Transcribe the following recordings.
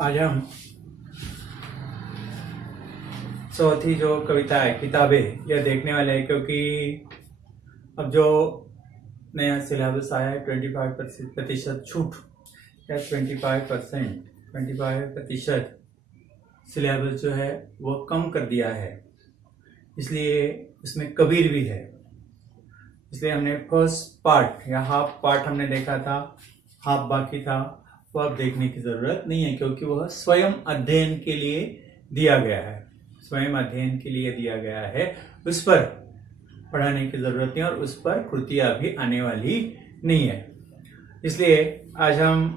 आज हम चौथी जो कविता है किताबें यह देखने वाले हैं, क्योंकि अब जो नया सिलेबस आया है 25% छूट या 25% सिलेबस जो है वो कम कर दिया है। इसलिए इसमें कबीर भी है। इसलिए हमने फर्स्ट पार्ट या हाफ पार्ट हमने देखा था, हाफ बाकी था। वो अब देखने की जरूरत नहीं है, क्योंकि वह स्वयं अध्ययन के लिए दिया गया है। स्वयं अध्ययन के लिए दिया गया है, उस पर पढ़ाने की जरूरत नहीं और उस पर कृतियां भी आने वाली नहीं है। इसलिए आज हम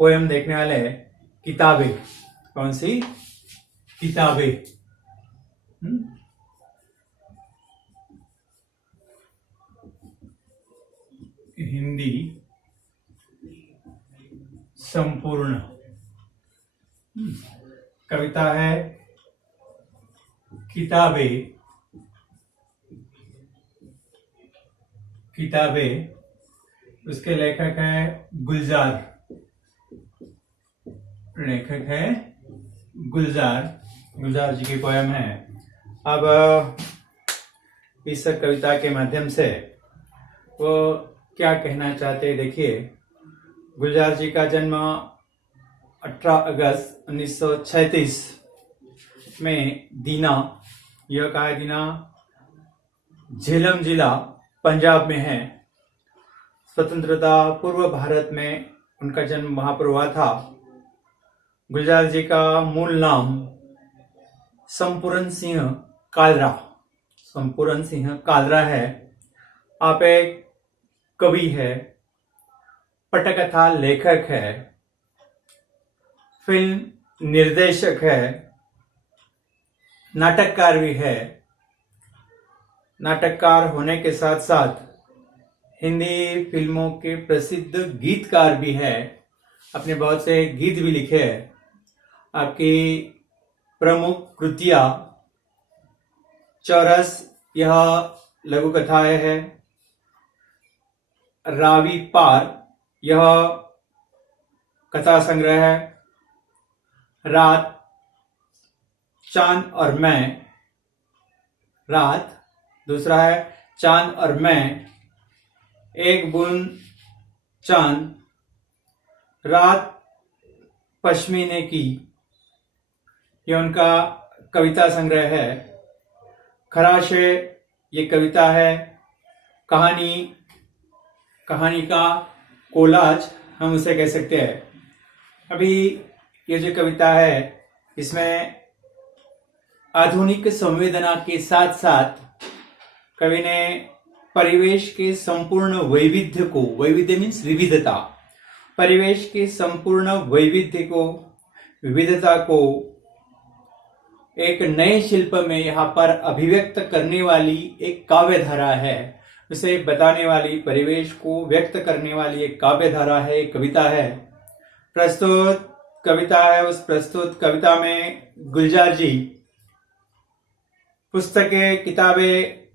पोएम देखने वाले हैं, किताबें। कौन सी किताबें? हिंदी संपूर्ण कविता है किताबें। उसके लेखक है गुलजार। गुलजार जी की पोएम है। अब इस कविता के माध्यम से वो क्या कहना चाहते हैं, देखिए। गुलजार जी का जन्म 18 अगस्त 1936 में दीना, यह कहा है दीना, झेलम जिला पंजाब में है। स्वतंत्रता पूर्व भारत में उनका जन्म वहां पर हुआ था। गुलजार जी का मूल नाम संपूर्ण सिंह कालरा है। आप एक कवि है, पटकथा लेखक है, फिल्म निर्देशक है, नाटककार भी है। नाटककार होने के साथ साथ हिंदी फिल्मों के प्रसिद्ध गीतकार भी है। अपने बहुत से गीत भी लिखे हैं। आपकी प्रमुख कृतियां चौरस, यह लघु कथाएं है। रावी पार, यह कथा संग्रह है। रात, चांद और मैं, रात दूसरा है। चांद और मैं, एक बूंद चांद, रात पश्मीने की, यह उनका कविता संग्रह है। खराशे, ये कविता है। कहानी का कोलाज हम उसे कह सकते हैं। अभी ये जो कविता है, इसमें आधुनिक संवेदना के साथ साथ कवि ने परिवेश के संपूर्ण वैविध्य को, वैविध्य मीन्स विविधता, परिवेश के संपूर्ण विविधता को एक नए शिल्प में यहाँ पर अभिव्यक्त करने वाली एक काव्य धारा है। उसे बताने वाली, परिवेश को व्यक्त करने वाली एक काव्य धारा है, एक कविता है। प्रस्तुत कविता है। उस प्रस्तुत कविता में गुलजार जी पुस्तकें, किताबें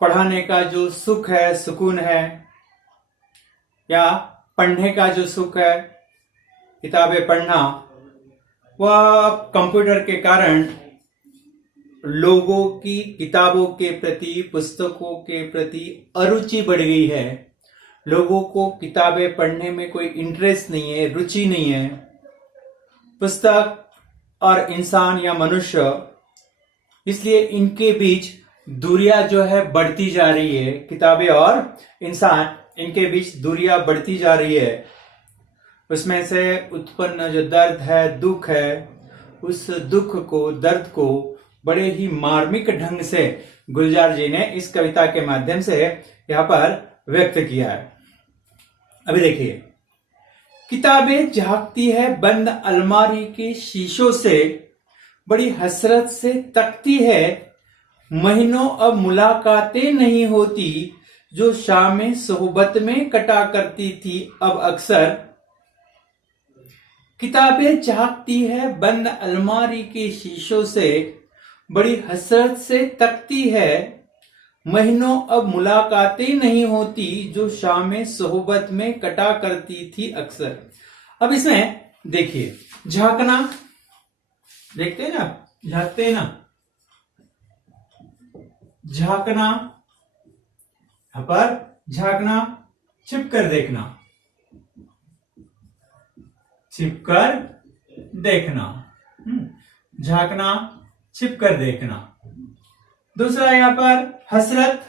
पढ़ाने का जो सुख है, सुकून है, या पढ़ने का जो सुख है, किताबें पढ़ना, वह कंप्यूटर के कारण लोगों की किताबों के प्रति, पुस्तकों के प्रति अरुचि बढ़ गई है। लोगों को किताबें पढ़ने में कोई इंटरेस्ट नहीं है, रुचि नहीं है। पुस्तक और इंसान या मनुष्य, इसलिए इनके बीच दूरियां जो है बढ़ती जा रही है। किताबें और इंसान, इनके बीच दूरियां बढ़ती जा रही है। उसमें से उत्पन्न जो दर्द है, दुख है, उस दुख को, दर्द को बड़े ही मार्मिक ढंग से गुलजार जी ने इस कविता के माध्यम से यहाँ पर व्यक्त किया है। अभी देखिए, किताबें झांकती है बंद अलमारी के शीशों से, बड़ी हसरत से तकती है, महीनों अब मुलाकातें नहीं होती, जो शामें सोहबत में कटा करती थी अब अक्सर। किताबें झांकती है बंद अलमारी के शीशों से, बड़ी हसरत से तकती है, महीनों अब मुलाकातें नहीं होती, जो शामें सोहबत में कटा करती थी अक्सर। अब इसमें देखिए, झांकना, देखते हैं ना, झांकते हैं ना, झांकना, यहां पर झांकना, छिप कर देखना, छिप कर देखना, झांकना, छिप कर देखना। दूसरा यहां पर हसरत,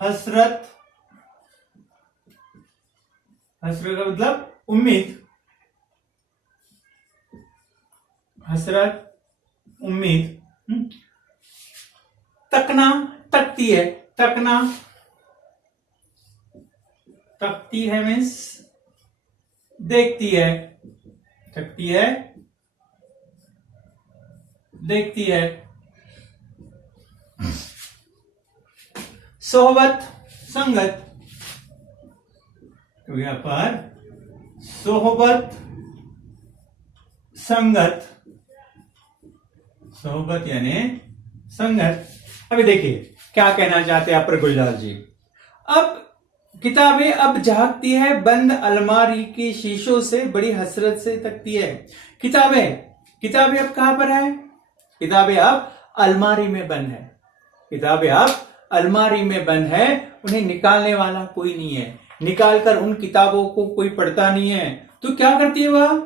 हसरत, हसरत का मतलब उम्मीद, हसरत, उम्मीद। तकना, तकती है, तकना, तकती है मीन्स देखती है, तकती है, देखती है। सोहबत, संगत, तो यहां पर सोहबत, संगत, सोहबत यानी संगत। अभी देखिए क्या कहना चाहते हैं अपर गुलजार जी। अब किताबें अब झांकती है बंद अलमारी के शीशों से, बड़ी हसरत से तकती है। किताबें, किताबें अब कहां पर है? किताबें अब अलमारी में बंद है, किताबें अब अलमारी में बंद है, उन्हें निकालने वाला कोई नहीं है, निकालकर उन किताबों को कोई पढ़ता नहीं है। तो क्या करती है वह?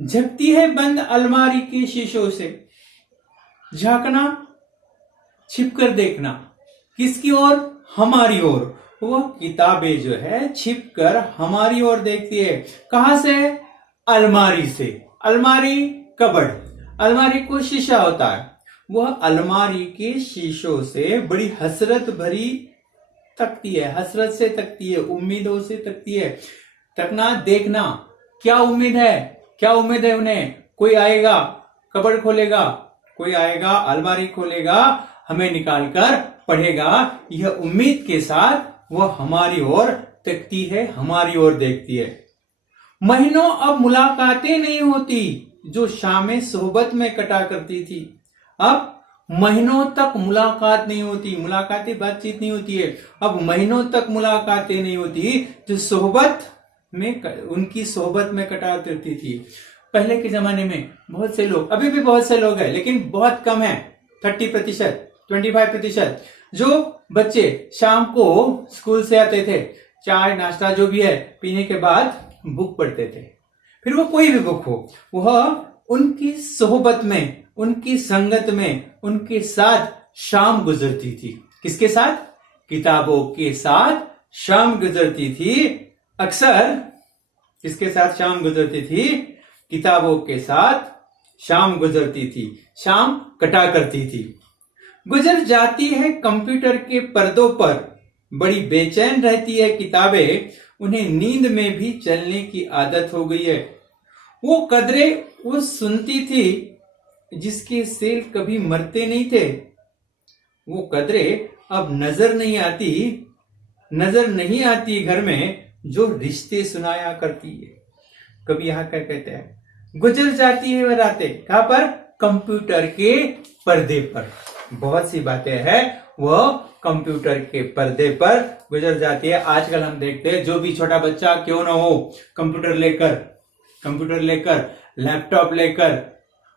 झपती है बंद अलमारी के शीशों से। झांकना, छिपकर देखना, किसकी ओर? हमारी ओर। वह किताबें जो है छिपकर हमारी ओर देखती है। कहां से? अलमारी से। अलमारी कबर्ड, अलमारी को शीशा होता है, वह अलमारी के शीशों से बड़ी हसरत भरी तकती है, हसरत से तकती है, उम्मीदों से तकती है। तकना, देखना, क्या उम्मीद है? क्या उम्मीद है उन्हें? कोई आएगा, कबर्ड खोलेगा, कोई आएगा, अलमारी खोलेगा, हमें निकालकर पढ़ेगा। यह उम्मीद के साथ वह हमारी ओर तकती है, हमारी ओर देखती है। महीनों अब मुलाकातें नहीं होती जो शामें सोहबत में कटा करती थी। अब महीनों तक मुलाकात नहीं होती, मुलाकातें बातचीत नहीं होती है। अब महीनों तक मुलाकातें नहीं होती जो सोहबत में, उनकी सोहबत में कटा करती थी। पहले के जमाने में बहुत से लोग, अभी भी बहुत से लोग हैं लेकिन बहुत कम है, 30%, 25%, जो बच्चे शाम को स्कूल से आते थे, चाय नाश्ता जो भी है पीने के बाद बुक पढ़ते थे। फिर वो कोई भी बुक हो, वह उनकी सोहबत में, उनकी संगत में, उनके साथ शाम गुजरती थी। किसके साथ? किताबों के साथ शाम गुजरती थी। अक्सर किसके साथ शाम गुजरती थी? किताबों के साथ शाम गुजरती थी, शाम कटा करती थी। गुजर जाती है कंप्यूटर के पर्दों पर, बड़ी बेचैन रहती है किताबें, उन्हें नींद में भी चलने की आदत हो गई है। वो कदरे वो सुनती थी जिसके सेल कभी मरते नहीं थे। वो कदरे अब नजर नहीं आती, नजर नहीं आती घर में जो रिश्ते सुनाया करती है। कभी यहां क्या कहते हैं? गुजर जाती है वह रातें, कहां पर? कंप्यूटर के पर्दे पर। बहुत सी बातें हैं वह कंप्यूटर के पर्दे पर गुजर जाती है। आजकल हम देखते हैं जो भी छोटा बच्चा क्यों ना हो, कंप्यूटर लेकर, लैपटॉप लेकर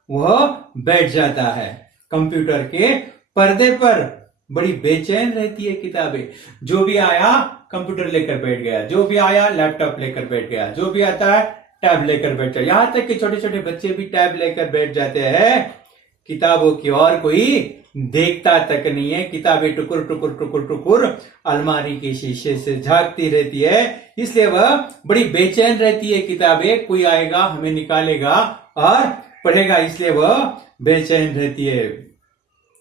वह बैठ जाता है कंप्यूटर के पर्दे पर। बड़ी बेचैन रहती है किताबें। जो भी आया कंप्यूटर लेकर बैठ गया, जो भी आया लैपटॉप लेकर बैठ गया, जो भी आता है टैब लेकर बैठ जाए। यहां तक कि छोटे छोटे बच्चे भी टैब लेकर बैठ जाते हैं। किताबों की और कोई देखता तक नहीं है। किताबें टुकुर टुकुर टुकुर टुकुर अलमारी के शीशे से झांकती रहती है, इसलिए वह बड़ी बेचैन रहती है। किताबें, कोई आएगा हमें निकालेगा और पढ़ेगा, इसलिए वह बेचैन रहती है।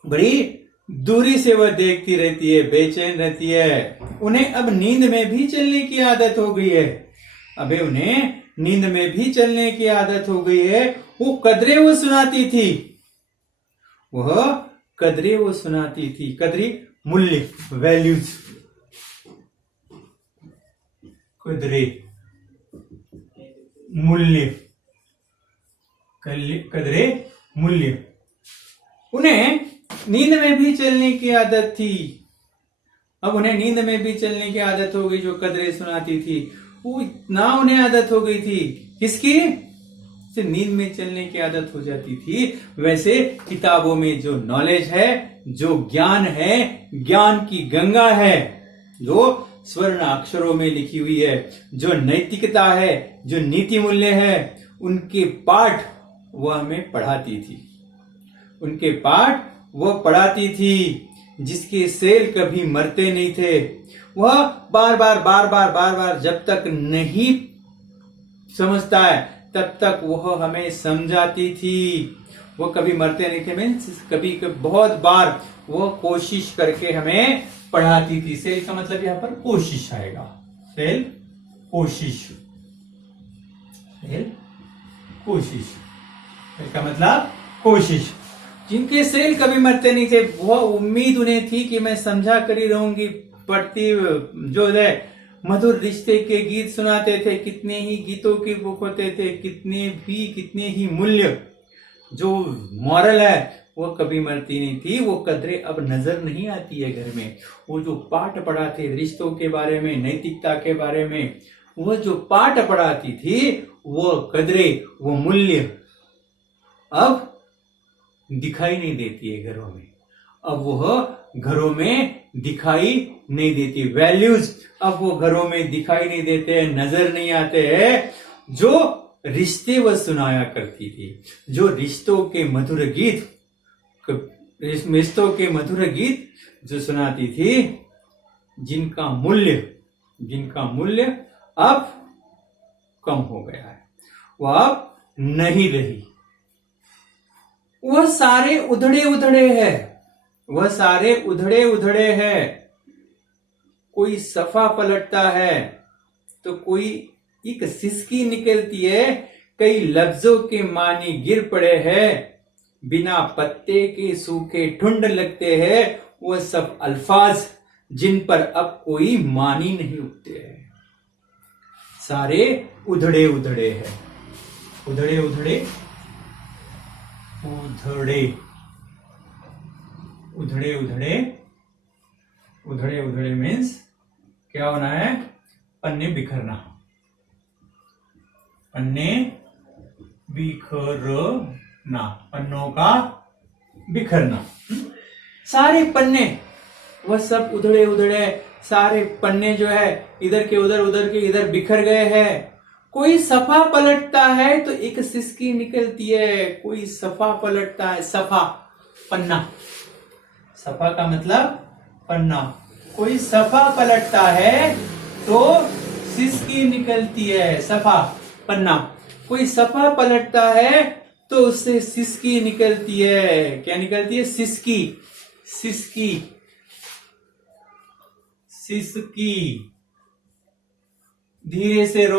बड़ी दूरी से वह देखती रहती है, बेचैन रहती है। उन्हें अब नींद में भी चलने की आदत हो गई है। अबे उन्हें नींद में भी चलने की आदत हो गई है। वो कदरे वो सुनाती थी, वह कदरे वो सुनाती थी। कदरी मूल्य, वैल्यूज, कदरे मूल्य, कदरे मूल्य। उन्हें नींद में भी चलने की आदत थी। अब उन्हें नींद में भी चलने की आदत हो गई। जो कदरे सुनाती थी वो इतना उन्हें आदत हो गई थी किसकी? से नींद में चलने की आदत हो जाती थी। वैसे किताबों में जो नॉलेज है, जो ज्ञान है, ज्ञान की गंगा है, जो स्वर्ण अक्षरों में लिखी हुई है, जो नैतिकता है, जो नीति मूल्य है, उनके पाठ वह हमें पढ़ाती थी। उनके पाठ वह पढ़ाती थी। जिसके सेल कभी मरते नहीं थे, वह बार बार जब तक नहीं समझता है तब तक वह हमें समझाती थी। वो कभी मरते नहीं थे, मीन्स कभी बहुत बार वो कोशिश करके हमें पढ़ाती थी। सेल का मतलब यहां पर कोशिश आएगा। सेल कोशिश, सेल कोशिश, सेल का मतलब कोशिश। जिनके सेल कभी मरते नहीं थे, वह उम्मीद उन्हें थी कि मैं समझा कर ही रहूंगी। पढ़ती जो है मधुर रिश्ते के गीत सुनाते थे, कितने ही गीतों की बुक होते थे, कितने ही मूल्य, जो मॉरल है वो कभी मरती नहीं थी। वो कदरें अब नजर नहीं आती है घर में। वो जो पाठ पढ़ाते रिश्तों के बारे में, नैतिकता के बारे में, वो जो पाठ पढ़ाती थी, वो कदरें, वो मूल्य अब दिखाई नहीं देती है घरों में। अब वह घरों में दिखाई नहीं देती। वैल्यूज अब वो घरों में दिखाई नहीं देते, नजर नहीं आते हैं। जो रिश्ते वह सुनाया करती थी, जो रिश्तों के मधुर गीत जो सुनाती थी, जिनका मूल्य अब कम हो गया है, वह अब नहीं रही। वह सारे उधड़े हैं। कोई सफा पलटता है तो कोई एक सिसकी निकलती है। कई लफ्जों के मानी गिर पड़े हैं, बिना पत्ते के सूखे ठुंड लगते हैं। वह सब अल्फाज जिन पर अब कोई मानी नहीं उठते हैं। सारे उधड़े हैं। उधड़े मीन्स क्या होना है? पन्ने बिखरना। पन्नों का बिखरना। सारे पन्ने वह सब उधड़े, सारे पन्ने जो है इधर के इधर बिखर गए हैं। कोई सफा पलटता है तो एक सिसकी निकलती है। कोई सफा पलटता है, सफा पन्ना, सफा का मतलब पन्ना। कोई सफा पलटता है तो सिसकी निकलती है, सफा पन्ना। कोई सफा पलटता है तो उससे सिसकी निकलती है। क्या निकलती है? सिसकी। धीरे से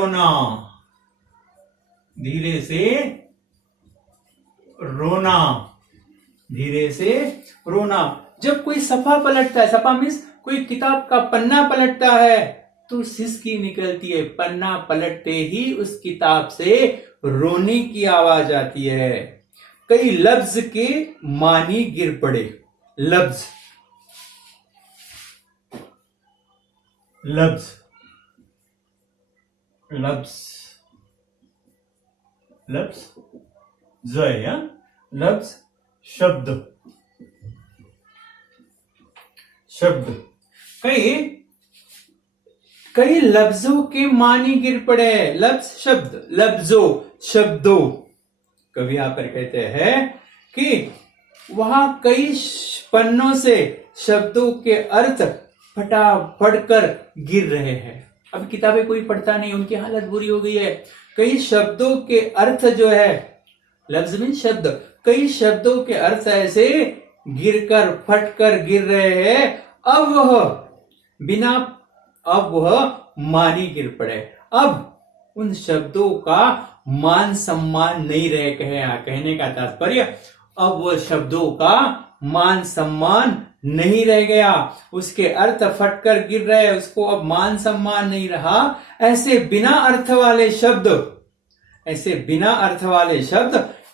रोना। जब कोई सफा पलटता है, सफा मीन्स कोई किताब का पन्ना पलटता है तो सिसकी निकलती है। पन्ना पलटते ही उस किताब से रोने की आवाज आती है। कई लफ्ज के मानी गिर पड़े। लफ्ज शब्द। कई लफ्जों के मानी गिर पड़े। शब्दों। कवि यहां पर कहते हैं कि वहां कई पन्नों से शब्दों के अर्थ फटाफट कर गिर रहे हैं। अब किताबें कोई पढ़ता नहीं, उनकी हालत बुरी हो गई है। कई शब्दों के अर्थ जो है, लफ्ज में शब्द, कई शब्दों के अर्थ ऐसे फटकर गिर रहे हैं। अब वह मानी गिर पड़े। अब उन शब्दों का मान सम्मान नहीं रहे। कहने का तात्पर्य, अब वह शब्दों का मान सम्मान नहीं रह गया। उसके अर्थ फटकर गिर रहे, उसको अब मान सम्मान नहीं रहा। ऐसे बिना अर्थ वाले शब्द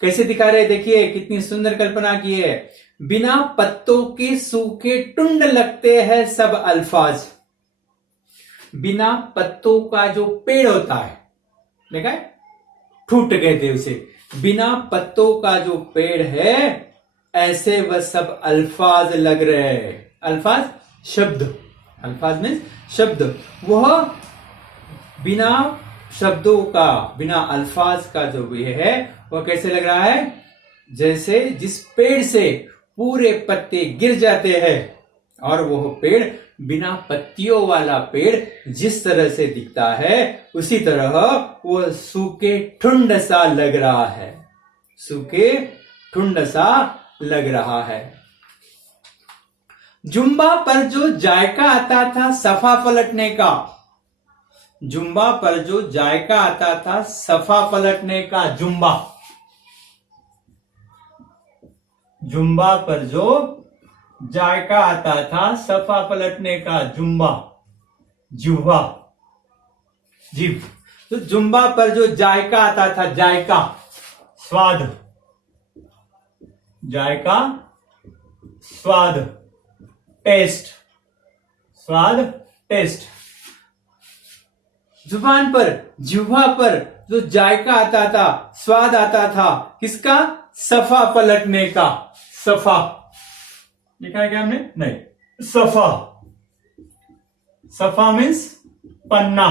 कैसे दिखा रहे? देखिए कितनी सुंदर कल्पना की है। बिना पत्तों के सूखे टुंड लगते हैं सब अल्फाज। बिना पत्तों का जो पेड़ होता है, देखा है? टूट गए थे उसे। बिना पत्तों का जो पेड़ है ऐसे वह सब अल्फाज लग रहे हैं। अल्फाज शब्द, अल्फाज में शब्द, वह बिना शब्दों का, बिना अल्फाज का जो भी है वह कैसे लग रहा है, जैसे जिस पेड़ से पूरे पत्ते गिर जाते हैं और वह पेड़ बिना पत्तियों वाला पेड़ जिस तरह से दिखता है उसी तरह वह सूखे ठुंड सा लग रहा है, सूखे ठुंड सा लग रहा है। जुम्बा पर जो जायका आता था सफा पलटने का, जुम्बा पर जो जायका आता था सफा पलटने का, जुम्बा, जुम्बा पर जो जायका आता था सफा पलटने का, जुम्बा, जिह्वा, जीभ। तो जुम्बा पर जो जायका आता था, जायका स्वाद, जायका स्वाद, टेस्ट, स्वाद टेस्ट। जुबान पर, जिह्वा पर जो जायका आता था, स्वाद आता था, किसका, सफा पलटने का, सफा, लिखा है क्या हमने, नहीं, सफा, सफा मीन्स पन्ना।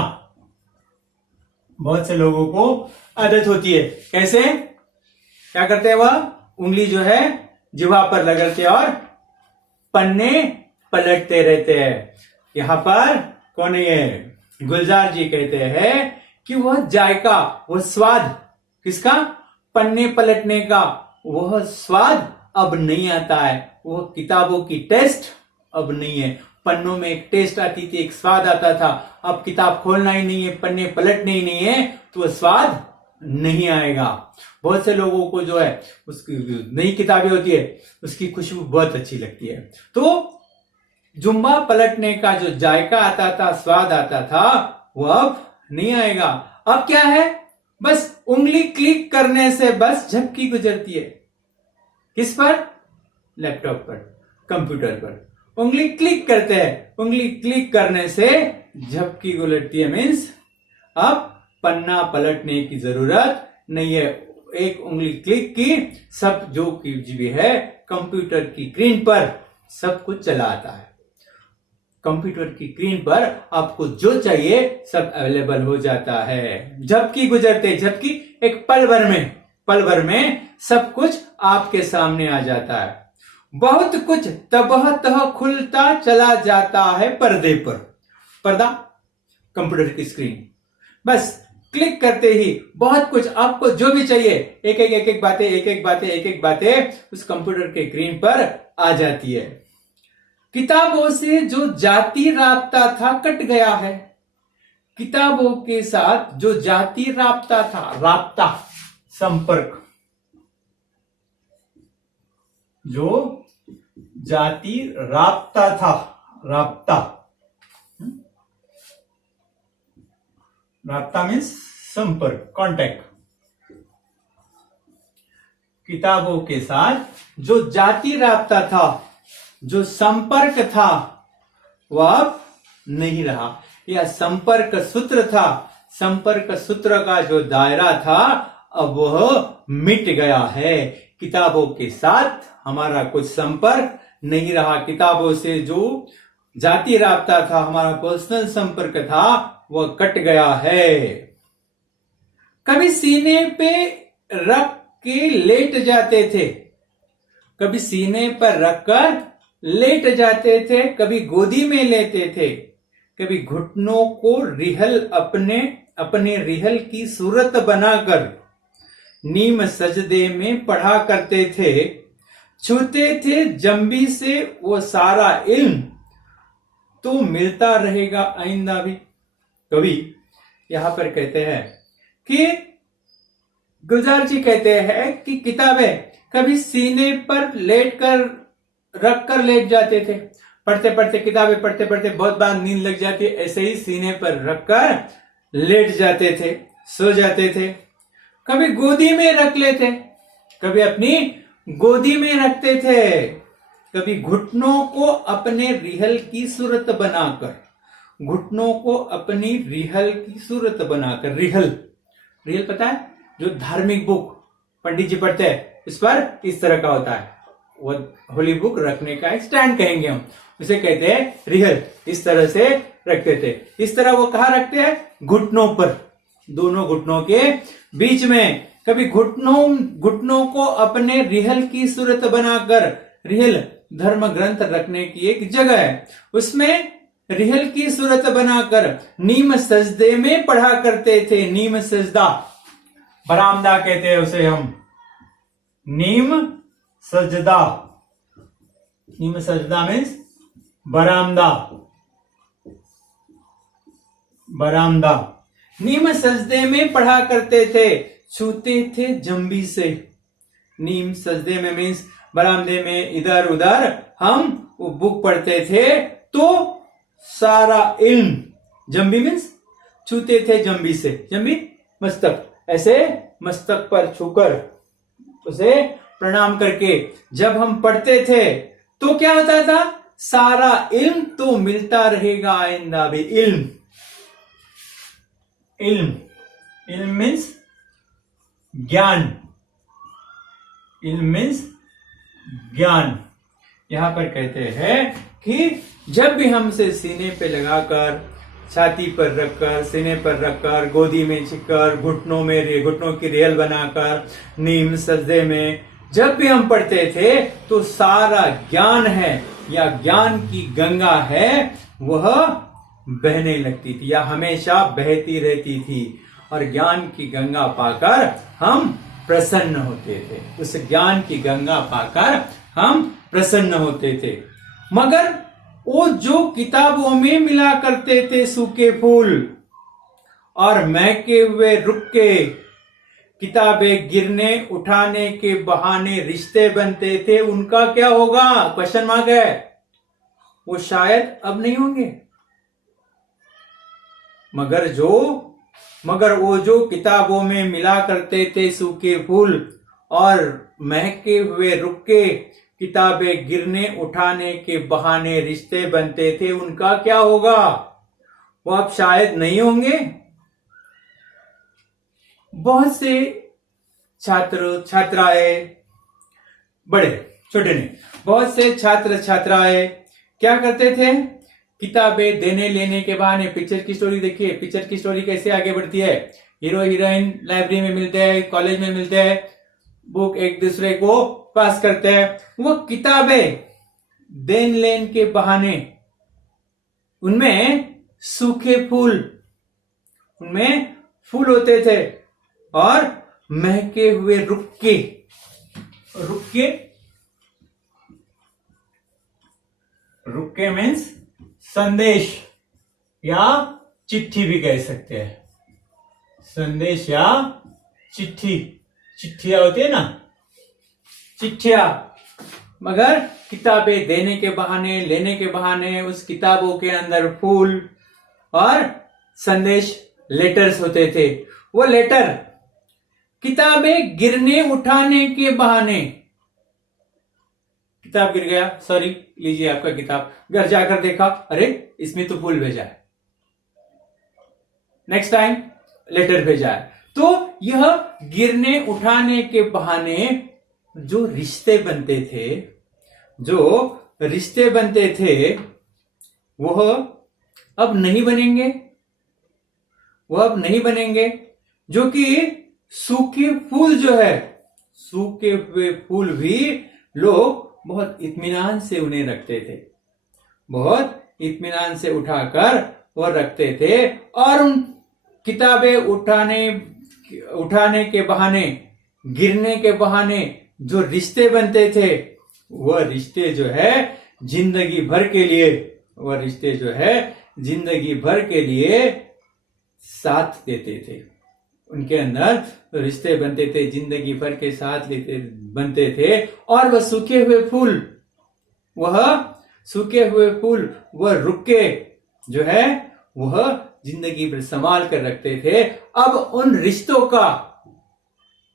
बहुत से लोगों को आदत होती है, कैसे, क्या करते हैं, वह उंगली जो है जिह्वा पर रगड़ते और पन्ने पलटते रहते हैं। यहां पर कौन है, गुलजार जी कहते हैं कि वह जायका, वह स्वाद, किसका, पन्ने पलटने का, वह स्वाद अब नहीं आता है। वह किताबों की टेस्ट अब नहीं है। पन्नों में एक टेस्ट आती थी, एक स्वाद आता था, अब किताब खोलना ही नहीं है, पन्ने पलटने ही नहीं है, तो वह स्वाद नहीं आएगा। बहुत से लोगों को जो है उसकी नई किताबें होती है उसकी खुशबू बहुत अच्छी लगती है। तो जुम्बा पलटने का जो जायका आता था, स्वाद आता था, वो अब नहीं आएगा। अब क्या है, बस उंगली क्लिक करने से बस झपकी गुजरती है। किस पर, लैपटॉप पर, कंप्यूटर पर उंगली क्लिक करते हैं, उंगली क्लिक करने से झपकी गुजरती है, मीन्स अब पन्ना पलटने की जरूरत नहीं है। एक उंगली क्लिक की, सब जो कुछ भी है कंप्यूटर की स्क्रीन पर सब कुछ चला आता है। कंप्यूटर की स्क्रीन पर आपको जो चाहिए सब अवेलेबल हो जाता है। झपकी गुजरते, झपकी एक पल भर में सब कुछ आपके सामने आ जाता है। बहुत कुछ तबह खुलता चला जाता है पर्दे पर। पर्दा, कंप्यूटर की स्क्रीन, बस क्लिक करते ही बहुत कुछ आपको जो भी चाहिए, एक एक बातें उस कंप्यूटर के स्क्रीन पर आ जाती है। किताबों से जो जाती राब्ता था कट गया है। किताबों के साथ जो जाती राब्ता था, राब्ता संपर्क, जो जाती राब्ता था, राब्ता, राब्ता मीन्स संपर्क, कांटेक्ट। किताबों के साथ जो जाती राब्ता था, जो संपर्क था, वह अब नहीं रहा। यह संपर्क सूत्र था, संपर्क सूत्र का जो दायरा था अब वह मिट गया है। किताबों के साथ हमारा कुछ संपर्क नहीं रहा। किताबों से जो जाती राब्ता था, हमारा पर्सनल संपर्क था, वह कट गया है। कभी सीने पे रख के लेट जाते थे, कभी सीने पर रखकर लेट जाते थे, कभी गोदी में लेते थे, कभी घुटनों को रिहल अपने रिहल की सूरत बनाकर नीम सजदे में पढ़ा करते थे। छूते थे जंबी से वो सारा इल्म, तो मिलता रहेगा आइंदा भी। कवि यहां पर कहते हैं कि गुलजार जी कहते हैं कि किताबें कभी सीने पर रखकर लेट जाते थे, पढ़ते पढ़ते किताबें पढ़ते पढ़ते बहुत बार नींद लग जाती, ऐसे ही सीने पर रखकर लेट जाते थे, सो जाते थे। कभी गोदी में रख लेते, कभी अपनी गोदी में रखते थे, कभी घुटनों को अपने रिहल की सूरत बनाकर, घुटनों को अपनी रिहल की सूरत बनाकर, रिहल पता है, जो धार्मिक बुक पंडित जी पढ़ते हैं इस पर इस तरह का होता है, वो होली बुक रखने का एक स्टैंड कहेंगे हम, उसे कहते हैं रिहल। इस तरह से रखते थे। इस तरह वो कहाँ रखते हैं? घुटनों पर, दोनों घुटनों के बीच में। कभी घुटनों को अपने रिहल की सूरत बनाकर, रिहल धर्म ग्रंथ रखने की एक जगह है, उसमें रिहल की सूरत बनाकर नीम सजदे में पढ़ा करते थे। नीम सजदा, बरामदा कहते हैं उसे हम, नीम सजदा। नीम सजदा मीन्स बरामदा, बरामदा। नीम सजदे में पढ़ा करते थे, छूते थे जंबी से। नीम सजदे में मीन्स बरामदे में इधर उधर हम वो बुक पढ़ते थे, तो सारा इल्म, जंबी मीन्स छूते थे जंबी से। जंबी मस्तक, ऐसे मस्तक पर छूकर उसे प्रणाम करके जब हम पढ़ते थे तो क्या होता था? सारा इल्म तो मिलता रहेगा आइंदा भी। इल्म, इल्म, इल्म मीन्स ज्ञान, इल्म मीन्स ज्ञान। यहां पर कहते हैं कि जब भी हमसे सीने पे लगाकर, छाती पर रखकर, सीने पर रखकर, गोदी में छिपकर, घुटनों की रेल बनाकर, नीम सजदे में जब भी हम पढ़ते थे तो सारा ज्ञान है या ज्ञान की गंगा है वह बहने लगती थी या हमेशा बहती रहती थी, और ज्ञान की गंगा पाकर हम प्रसन्न होते थे। उस ज्ञान की गंगा पाकर हम प्रसन्न होते थे। मगर वो जो किताबों में मिला करते थे सूखे फूल और महके हुए रुक्के, किताबें गिरने उठाने के बहाने रिश्ते बनते थे, उनका क्या होगा? क्वेश्चन मार्क है। वो शायद अब नहीं होंगे। मगर वो जो किताबों में मिला करते थे सूखे फूल और महके हुए रुक्के, किताबें गिरने उठाने के बहाने रिश्ते बनते थे, उनका क्या होगा? वो अब शायद नहीं होंगे। बहुत से छात्र छात्राएं, बड़े छोटे नहीं, बहुत से छात्र छात्राएं क्या करते थे? किताबें देने लेने के बहाने, पिक्चर की स्टोरी देखिए, पिक्चर की स्टोरी कैसे आगे बढ़ती है। हीरो हीरोइन लाइब्रेरी में मिलते हैं, कॉलेज में मिलते हैं, बुक एक दूसरे को पास करते हैं। वो किताबें देन लेन के बहाने, उनमें सूखे फूल, उनमें फूल होते थे और महके हुए रुक्के, रुक्के, रुक्के मीन्स संदेश या चिट्ठी भी कह सकते हैं। संदेश या चिट्ठी, चिट्ठियां होती है ना, चिट्ठियां। मगर किताबें देने के बहाने, लेने के बहाने उस किताबों के अंदर फूल और संदेश, लेटर्स होते थे। वो लेटर किताबें गिरने उठाने के बहाने, किताब गिर गया, सॉरी लीजिए आपका किताब, घर जाकर देखा, अरे इसमें तो फूल भेजा है, नेक्स्ट टाइम लेटर भेजा है। तो यह गिरने उठाने के बहाने जो रिश्ते बनते थे, जो रिश्ते बनते थे, वह अब नहीं बनेंगे, वह अब नहीं बनेंगे। जो कि सूखे फूल जो है, सूखे हुए फूल भी लोग बहुत इत्मीनान से उन्हें रखते थे, बहुत इत्मीनान से उठाकर वो रखते थे। और उन किताबें उठाने के बहाने, गिरने के बहाने जो रिश्ते बनते थे, वह रिश्ते जो है जिंदगी भर के लिए, वह रिश्ते जो है जिंदगी भर के लिए साथ देते थे। उनके अंदर रिश्ते बनते थे, जिंदगी भर के साथ बनते थे। और वह सूखे हुए फूल, वह रुक्के जो है वह जिंदगी भर संभाल कर रखते थे। अब उन रिश्तों का,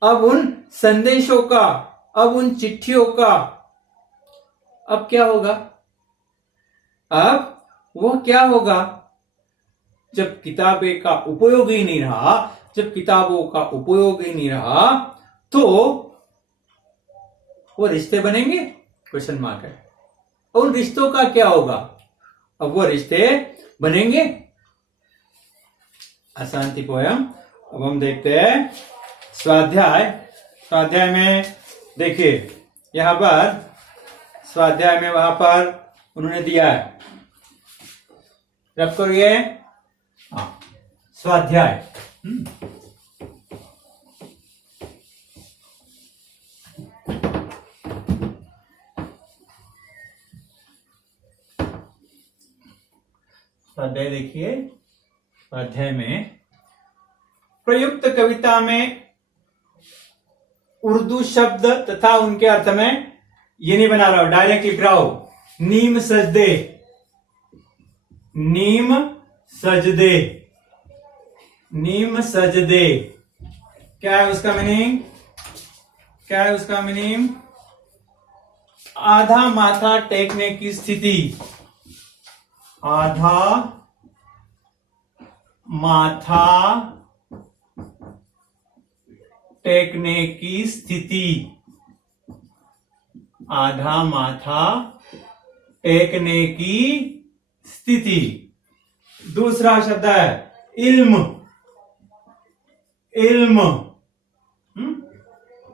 अब उन संदेशों का, अब उन चिट्ठियों का अब क्या होगा? अब वह क्या होगा? जब किताबें का उपयोग ही नहीं रहा, जब किताबों का उपयोग ही नहीं रहा तो वो रिश्ते बनेंगे? क्वेश्चन मार्क है। उन रिश्तों का क्या होगा? अब वो रिश्ते बनेंगे? अशांति पोयम। अब हम देखते हैं स्वाध्याय में देखिए, यहां पर स्वाध्याय में वहां पर उन्होंने दिया है, रब करिए स्वाध्याय। स्वाध्याय देखिए, स्वाध्याय में प्रयुक्त कविता में उर्दू शब्द तथा उनके अर्थ में, ये नहीं बना रहा हूं, डायरेक्ट लिख रहा हूं। नीम सजदे, नीम सजदे, नीम सजदे, क्या है उसका मीनिंग? क्या है उसका मीनिंग? आधा माथा टेकने की स्थिति, आधा माथा टेकने की स्थिति, आधा माथा टेकने की स्थिति। दूसरा शब्द है इल्म, इल्म,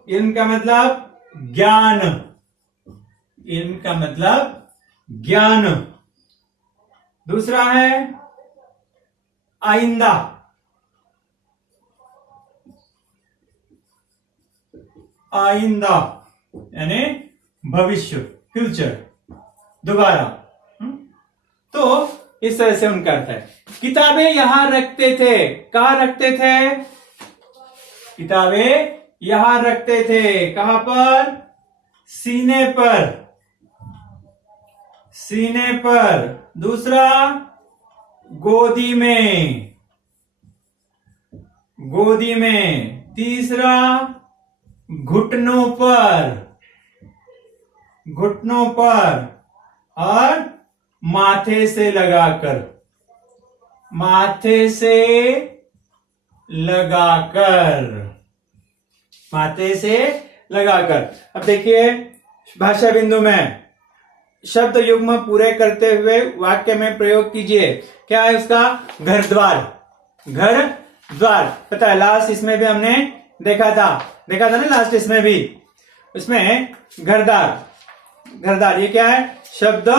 इल्म का मतलब ज्ञान, इल्म का मतलब ज्ञान। दूसरा है आइंदा, आइंदा यानी भविष्य, फ्यूचर, दोबारा। तो इस तरह से उनका अर्थ है। किताबें यहां रखते थे, कहां रखते थे? किताबें यहां रखते थे, कहां पर? सीने पर, सीने पर। दूसरा गोदी में, गोदी में। तीसरा घुटनों पर, घुटनों पर। और माथे से लगाकर, माथे से लगाकर, माथे से लगाकर। अब देखिए भाषा बिंदु में शब्द युग्म पूरे करते हुए वाक्य में प्रयोग कीजिए। क्या है उसका? घर द्वार, घर द्वार। पता है लास्ट इसमें भी हमने देखा था ना, लास्ट इसमें भी, इसमें घरदार, घरदार। ये क्या है? शब्द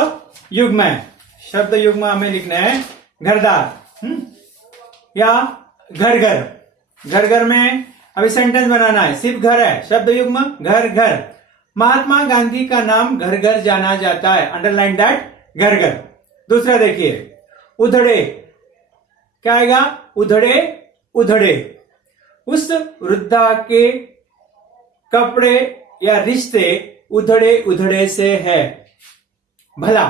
युग्म है, शब्द युग्म हमें लिखना है घरदार। या घर घर, घर घर में अभी सेंटेंस बनाना है, सिर्फ घर है, शब्द युग्म घर घर। महात्मा गांधी का नाम घर घर जाना जाता है, अंडरलाइन दैट, घर घर। दूसरा देखिए उधड़े, क्या आएगा? उधड़े, उधड़े। उस वृद्धा के कपड़े या रिश्ते उधड़े उधड़े से है। भला,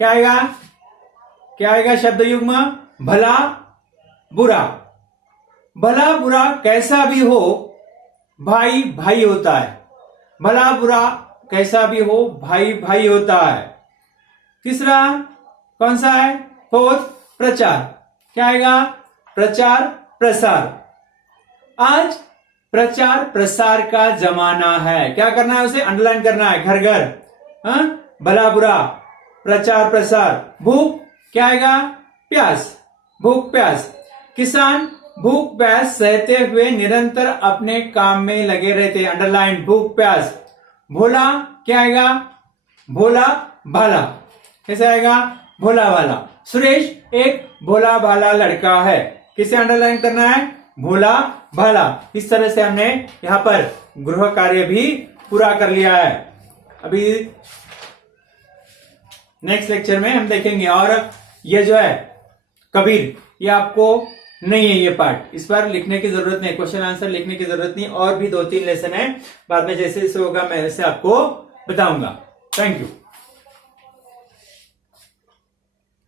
क्या आएगा? क्या आएगा? शब्द युग्म भला बुरा। भला बुरा कैसा भी हो भाई भाई होता है, भला बुरा कैसा भी हो भाई भाई होता है। तीसरा कौन सा है? फोर्थ प्रचार, क्या आएगा? प्रचार प्रसार। आज प्रचार प्रसार का जमाना है, क्या करना है? उसे अंडरलाइन करना है, घर घर। भला बुरा, प्रचार प्रसार। भूख, क्या आएगा? प्यास, भूख प्यास। किसान भूख प्यास सहते हुए निरंतर अपने काम में लगे रहते, अंडरलाइन भूख प्यास। भोला, क्या आएगा? भोला भाला, कैसे आएगा? भोला भाला। सुरेश एक भोला भाला लड़का है, किसे अंडरलाइन करना है? भोला भाला। इस तरह से हमने यहां पर गृह कार्य भी पूरा कर लिया है। अभी नेक्स्ट लेक्चर में हम देखेंगे। और ये जो है कबीर, ये आपको नहीं है, ये पार्ट इस बार लिखने की जरूरत नहीं, क्वेश्चन आंसर लिखने की जरूरत नहीं। और भी 2-3 लेसन है, बाद में जैसे जैसे होगा मैं वैसे आपको बताऊंगा। Thank you.